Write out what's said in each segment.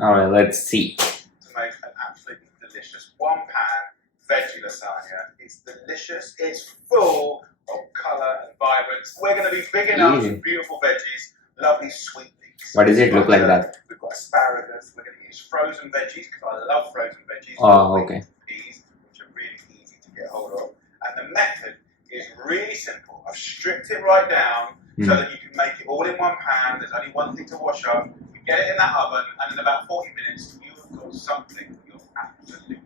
Alright, let's see. To make an absolutely delicious one-pan veggie lasagna. It's delicious. It's full of colour and vibrance. We're going to be bigging up some beautiful veggies, lovely sweet leeks. Why does it look like that? We've got asparagus. We're going to use frozen veggies because I love frozen veggies. Oh, okay. Peas, which are really easy to get hold of. And the method is really simple. I've stripped it right down so that you can make it all in one pan. There's only one thing to wash up. You get it in that oven, and in about 40 minutes, you've got something you're absolutely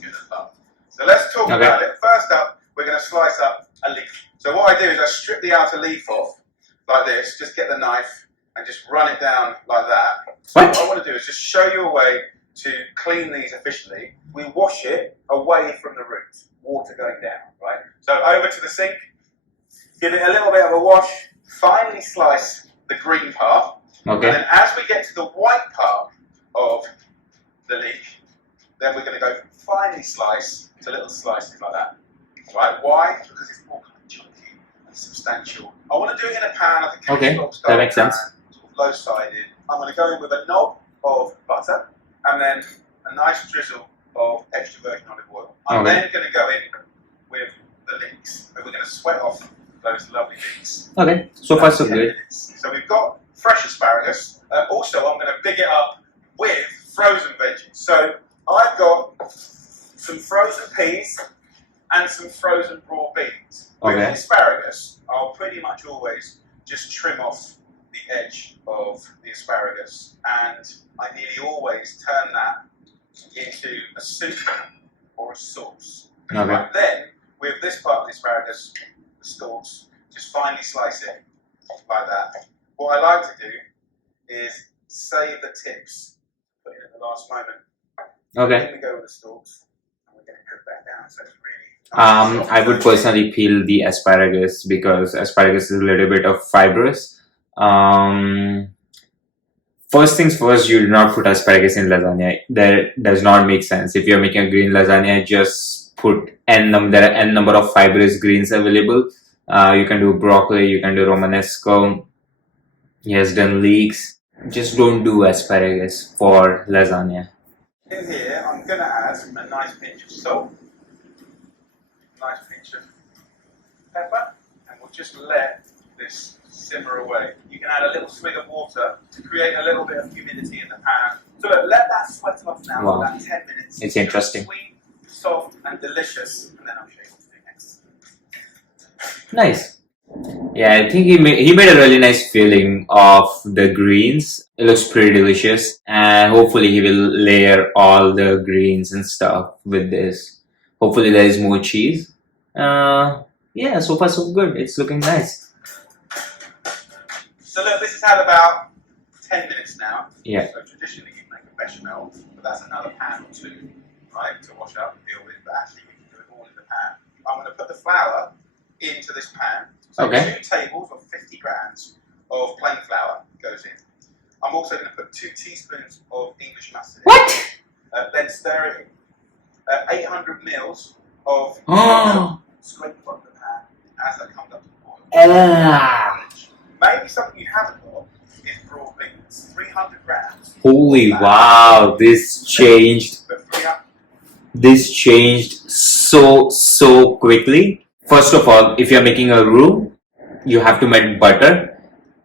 going to love. So let's talk about it. First up, we're going to slice up a leaf. So what I do is I strip the outer leaf off like this. Just get the knife and just run it down like that. So what I want to do is just show you a way to clean these efficiently. We wash it away from the root, water going down, right? So over to the sink, give it a little bit of a wash, finely slice the green part, and then as we get to the white part of the leaf, then we're going to go from finely slice to little slices like that. Right? Why? Because it's more kind of chunky and substantial. I want to do it in a pan like a cake style that makes sense. Sort of low-sided. I'm going to go in with a knob of butter and then a nice drizzle of extra virgin olive oil. I'm then going to go in with the leeks. We're going to sweat off those lovely leeks. Okay, so far so good. So we've got fresh asparagus. Also, I'm going to big it up with frozen veggies. So I've got some frozen peas and some frozen raw beans. With the asparagus, I'll pretty much always just trim off the edge of the asparagus, and I nearly always turn that into a soup or a sauce. Right, then, with this part of the asparagus, the stalks, just finely slice it like that. What I like to do is save the tips, put it at the last moment. Then we go with the stalks, and we're going to cook that down. So it's really I would personally peel the asparagus because asparagus is a little bit of fibrous. First things first, you do not put asparagus in lasagna. That does not make sense. If you're making a green lasagna, just put there are n number of fibrous greens available. You can do broccoli, you can do romanesco. He has done leeks. Just don't do asparagus for lasagna. In here, I'm going to add a nice pinch of salt, a nice pinch of pepper, and we'll just let this simmer away. You can add a little swig of water to create a little bit of humidity in the pan. So let that sweat off now for about 10 minutes. It's interesting. Sweet, soft, and delicious, and then I'll show you what to do next. Nice. Yeah, I think he made a really nice filling of the greens. It looks pretty delicious, and hopefully he will layer all the greens and stuff with this. Hopefully there is more cheese. Yeah, so far so good. It's looking nice. So look, this has had about 10 minutes now. Yeah. So traditionally you make a bechamel, but that's another pan or two, right, to wash up and deal with. But actually we can do it all in the pan. I'm going to put the flour into this pan. So 2 tables or 50 grams of plain flour goes in. I'm also going to put 2 teaspoons of English mustard in. Then stir it in. 800 mils of milk. Scrape the bottom of the pan as that comes up to the boil. Maybe something you haven't got is raw beans. 300 grams. Holy wow, this changed. This changed so quickly. First of all, if you're making a roux, you have to melt butter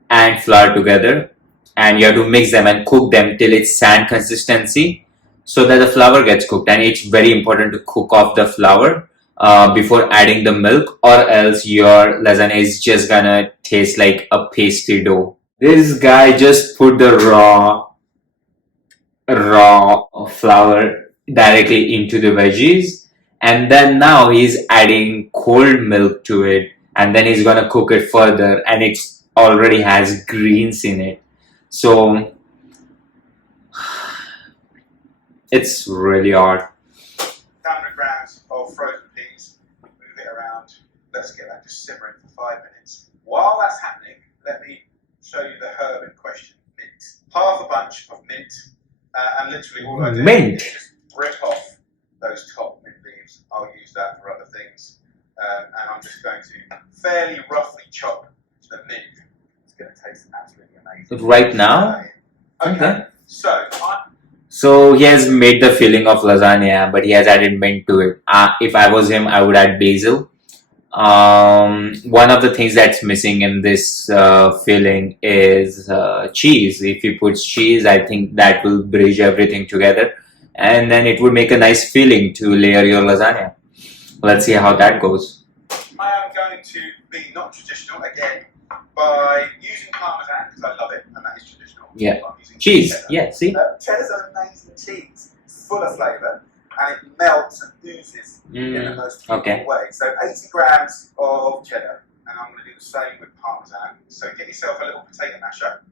and flour together, and you have to mix them and cook them till it's sand consistency so that the flour gets cooked. And it's very important to cook off the flour before adding the milk, or else your lasagna is just gonna taste like a pasty dough. This guy just put the raw flour directly into the veggies, and then now he's adding cold milk to it, and then he's gonna cook it further, and it already has greens in it. So it's really odd. 100 grams of frozen peas, move it around. Let's get that just simmering for 5 minutes. While that's happening, let me show you the herb in question, mint. Half a bunch of mint, and literally all I do is just rip off those top mint leaves. I'll use that for other things. And I'm just going to fairly roughly chop the mint. It's going to taste absolutely amazing. Right now? Okay. So So he has made the filling of lasagna, but he has added mint to it. If I was him, I would add basil. One of the things that's missing in this filling is cheese. If he puts cheese, I think that will bridge everything together, and then it would make a nice filling to layer your lasagna. Let's see how that goes. I am going to be not traditional again by using parmesan because I love it and that is traditional. Yeah. I'm using Cheese. cheddar. Yeah, see? Cheddar's an amazing cheese. It's full of flavour and it melts and oozes in the most beautiful way. So 80 grams of cheddar, and I'm going to do the same with parmesan. So get yourself a little potato masher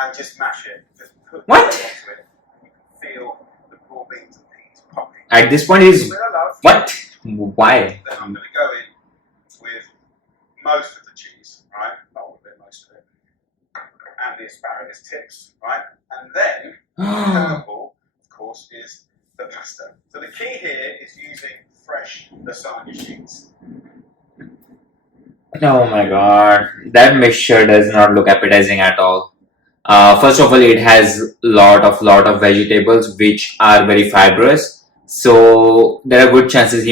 and just mash it. Just put What? it onto it. You can feel the raw beans and peas popping. At this point, is what? Why? Then I'm going to go in with most of the cheese, right? Not all of it, most of it. And the asparagus tips, right? And then the purple, of course, is the pasta. So the key here is using fresh lasagna sheets. Oh my god, that mixture does not look appetizing at all. First of all, it has lot of vegetables which are very fibrous, so there are good chances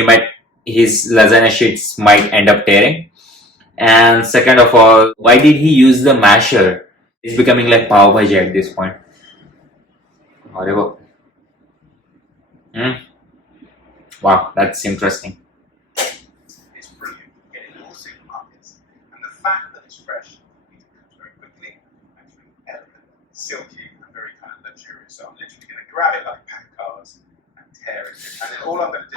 his lasagna sheets might end up tearing. And second of all, why did he use the masher? It's becoming like pav bhaji at this point. Horrible. Wow, that's interesting. It's brilliant. You get it in all supermarkets. And the fact that it's fresh means it comes very quickly, actually elegant, silky, and very kind of luxurious. So I'm literally going to grab it like a pack of cards and tear it. And then all I'm going to do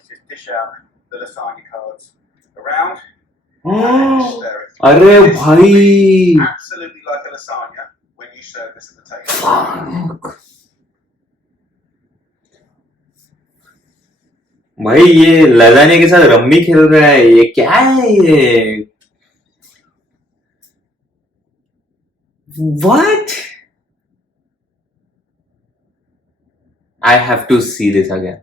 is just dish out the lasagna cards around and then just stir it. Arre bhai! Absolutely like a lasagna when you serve this at the table. भाई ये लजाने के साथ rummy खेल रहा है, ये क्या है ये? What? I have to see this again.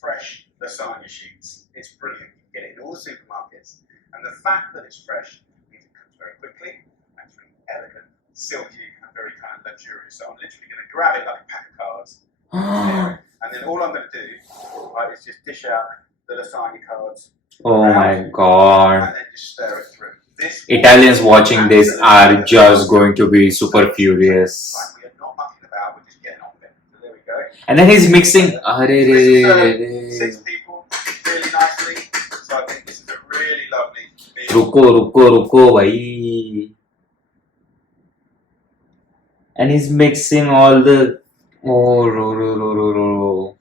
Fresh lasagna sheets. It's brilliant. You get it in all the supermarkets. And the fact that it's fresh means it comes very quickly, and it's really elegant, silky, and very kind of luxurious. So I'm literally going to grab it like a pack of cards. And then all I'm going to do is just dish out the lasagna cards. Oh my god. And then just stir it through. Italians watching this are just going to be super furious. Right, we are not mucking about, we're just getting on with it. So there we go. And then he's mixing. Six people really nicely. So I think this is a really lovely meal. रुको भाई. And he's mixing all the. Oh, ro.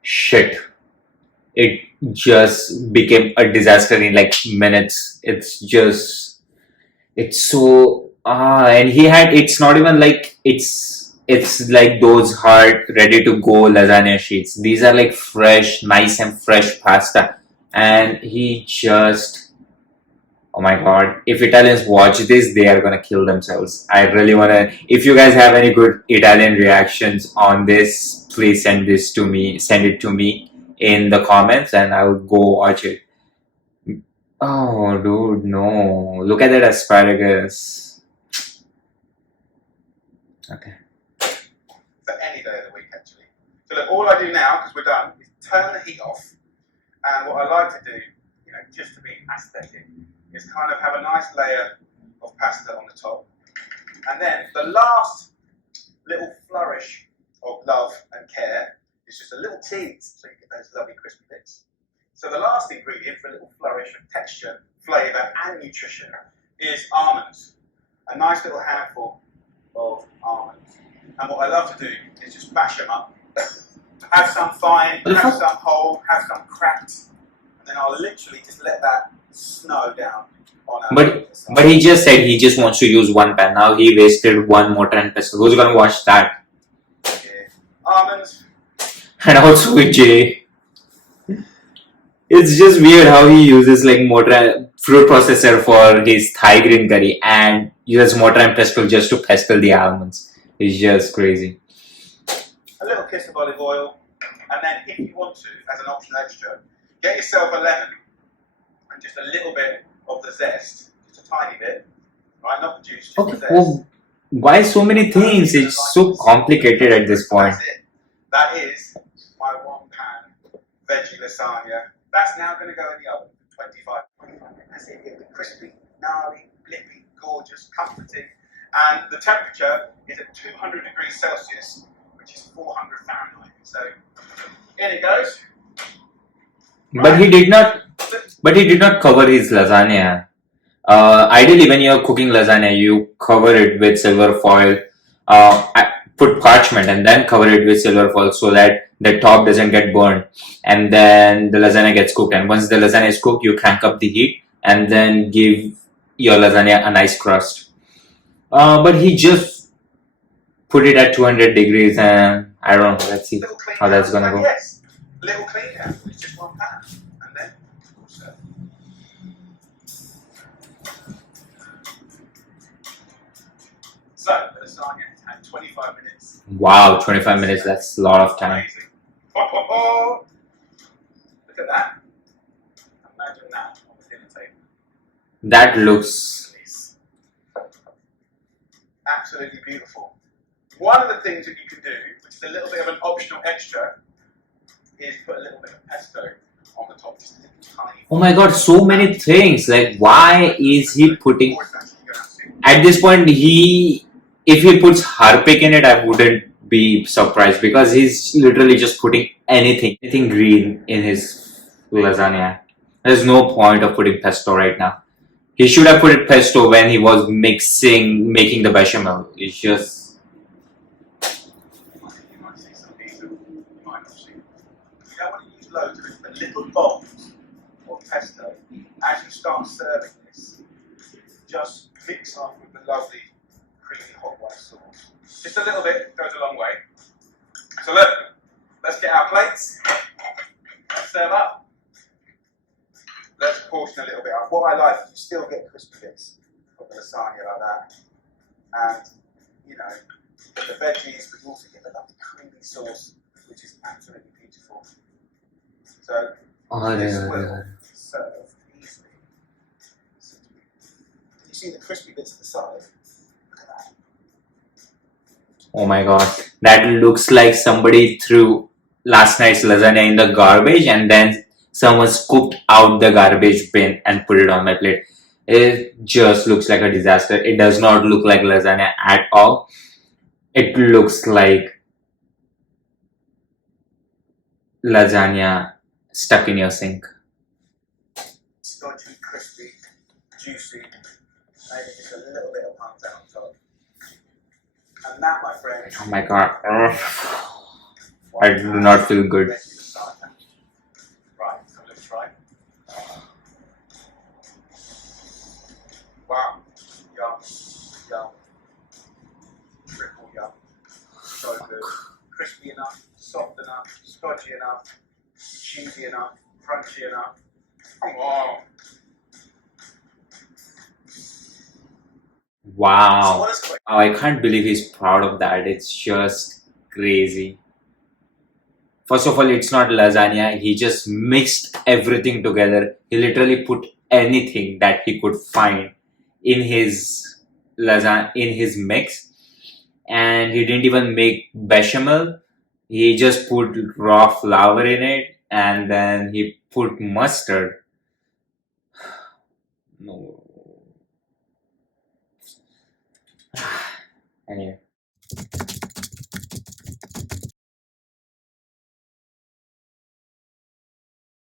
Shit. It just became a disaster in like minutes. It's so and it's not even like it's like those hard ready to go lasagna sheets. These are like fresh, nice and fresh pasta, and he just, oh my god, if Italians watch this, they are gonna kill themselves. I really wanna, if you guys have any good Italian reactions on this, please send it to me in the comments and I'll go watch it. Oh dude, no. Look at that asparagus. Okay. For any day of the week, actually. So look, all I do now, because we're done, is turn the heat off. And what I like to do, just to be aesthetic, is kind of have a nice layer of pasta on the top. And then the last little flourish of love and care is just a little cheese, so you get those lovely crispy bits. So the last ingredient for a little flourish of texture, flavour and nutrition is almonds. A nice little handful of almonds. And what I love to do is just bash them up. Have some fine, have some whole, have some cracked, and then I'll literally just let that snow down on our But he just said he just wants to use one pan. Now he wasted one mortar and pestle. Who's gonna watch that? Yeah. Almonds. And also with Jay. It's just weird how he uses like fruit processor for his Thai green curry and uses mortar and pestle just to pestle the almonds. It's just crazy. A little kiss of olive oil, and then if you want to, as an optional extra, get yourself a lemon and just a little bit of the zest, just a tiny bit, right? Not the juice, just Okay, the zest. well, why so many things? It's so complicated at this point. That's it. That is my 1 pan veggie lasagna. That's now going to go in the oven for 25 minutes. That's it. It'll be crispy, gnarly, blippy, gorgeous, comforting. And the temperature is at 200 degrees Celsius, which is 400 Fahrenheit. So, in it goes. But he did not. But he did not cover his lasagna. Ideally, when you're cooking lasagna, you cover it with silver foil. Put parchment and then cover it with silver foil so that the top doesn't get burned. And then the lasagna gets cooked. And once the lasagna is cooked, you crank up the heat and then give your lasagna a nice crust. But he just put it at 200 degrees, and I don't know. Let's see how that's gonna go. Yes, little clean down. It's just 1 pan, and then also. So the lasagna has had 25 minutes. Wow, 25 minutes. That's a lot of time. Amazing. Oh. Look at that. Imagine that on the dinner table. That looks. Absolutely beautiful. One of the things that you can do, which is a little bit of an optional extra, is put a little bit of pesto on the top, just a little tiny. Oh my god, so many things. Like, why is he putting. At this point, if he puts harpic in it, I wouldn't be surprised because he's literally just putting anything green in his lasagna. There's no point of putting pesto right now. He should have put pesto when he was making the bechamel. It's just. You might see some pieces, you might not see. You don't want to use loads of it, but little bombs of pesto. As you start serving this, just mix up with the lovely creamy hot white sauce. Just a little bit goes a long way. So look, let's get our plates. Let's serve up. Let's portion a little bit up. What I like is you still get crispy bits of the lasagna like that. And, you know, the veggies, but you also get the lovely creamy sauce, which is absolutely beautiful. So, this will serve easily. Did you see the crispy bits at the side? Look at that. Oh my god. That looks like somebody threw last night's lasagna in the garbage and then someone scooped out the garbage bin and put it on my plate. It just looks like a disaster. It does not look like lasagna at all. It looks like lasagna stuck in your sink. Stodgy, crispy, juicy, maybe just a little bit of parmesan on top. And that, my friend. Oh my god. I do not feel good. Right, so let's try. Wow, yum, triple yum. So good. Crispy enough, soft enough, stodgy enough, cheesy enough, crunchy enough. Come on. Wow. I can't believe he's proud of that. It's just crazy. First of all, it's not lasagna. He just mixed everything together. He literally put anything that he could find in his lasagna, in his mix. And he didn't even make bechamel. He just put raw flour in it and then he put mustard. No. Anyway.